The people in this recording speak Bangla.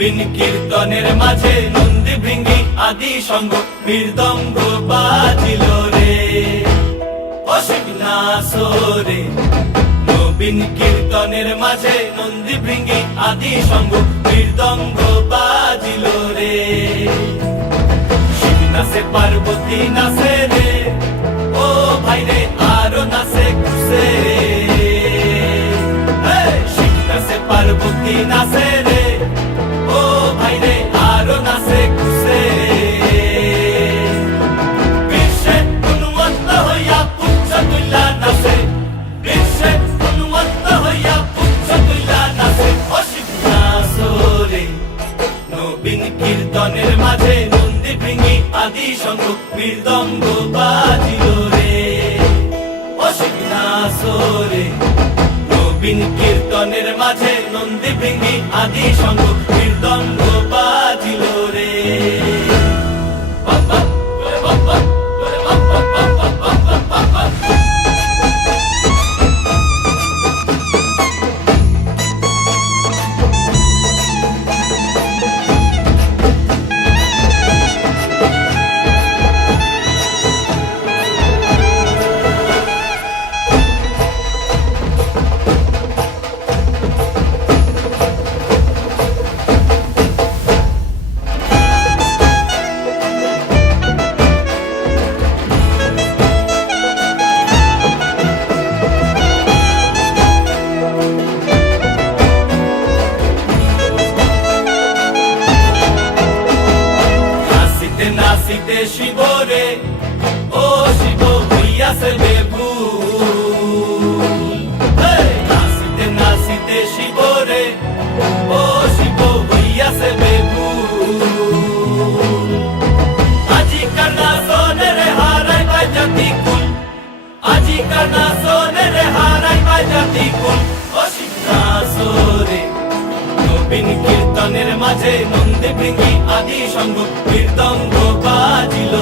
নবীন কীর্তনের মাঝে নন্দী ভৃঙ্গি আদি সঙ্গ মৃদঙ্গ বাজিল রে অসিক নাসরে। নবীন কীর্তনের মাঝে নন্দী ভৃঙ্গি আদি সঙ্গ মৃদঙ্গ বাজিল রে। শিব নাচে পার্বতী নাচে রে, ও ভাই রে আরো নাচে খুশে। শিব নাচে পার্বতী নাচে রে, ও ভাই রে আরো নাচে খুশে। বিশ্বে উন্মত্ত হইয়া পুচ্ছ তুল্লা নাচে, বিশ্বে উন্মত্ত হইয়া পুচ্ছ তুল্লা নাচে অসিক নাচরে। নবীন কীর্তনের মাঝে নন্দী ভৃঙ্গি আদি সঙ্গ মৃদঙ্গ বাজিল রে অসিক নাচরে। নবীন কীর্তনের মাঝে নন্দী ভৃঙ্গি আদি সঙ্গ মৃদঙ্গ বাজিল রে। বাবা বাবা বাবা বাবা বাবা। নাচিতে শিব রে, ও শিব হইয়াছে বেভুল। নাচিতে নাচিতে শিব রে, ও শিব হইয়াছে বেভুল। আজিকার নাচনে রে হারাই পাই জাতি কুল, আজিকার নাচনে রে হারাই পাই জাতি কুল অসিক নাচরে। নবীন কীর্তনের মাঝে নন্দী ভৃঙ্গি আদি সঙ্গ মৃদঙ্গ বাজিল